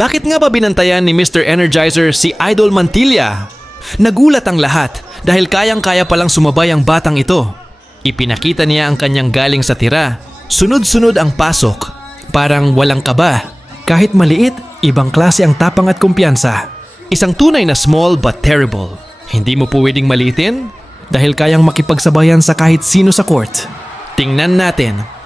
Bakit nga ba binantayan ni Mr. Energizer si Idol Mantilla? Nagulat ang lahat dahil kayang-kaya palang sumabay ang batang ito. Ipinakita niya ang kanyang galing sa tira. Sunod-sunod ang pasok. Parang walang kaba. Kahit maliit, ibang klase ang tapang at kumpiyansa. Isang tunay na small but terrible. Hindi mo po pwedeng maliitin dahil kayang makipagsabayan sa kahit sino sa court. Tingnan natin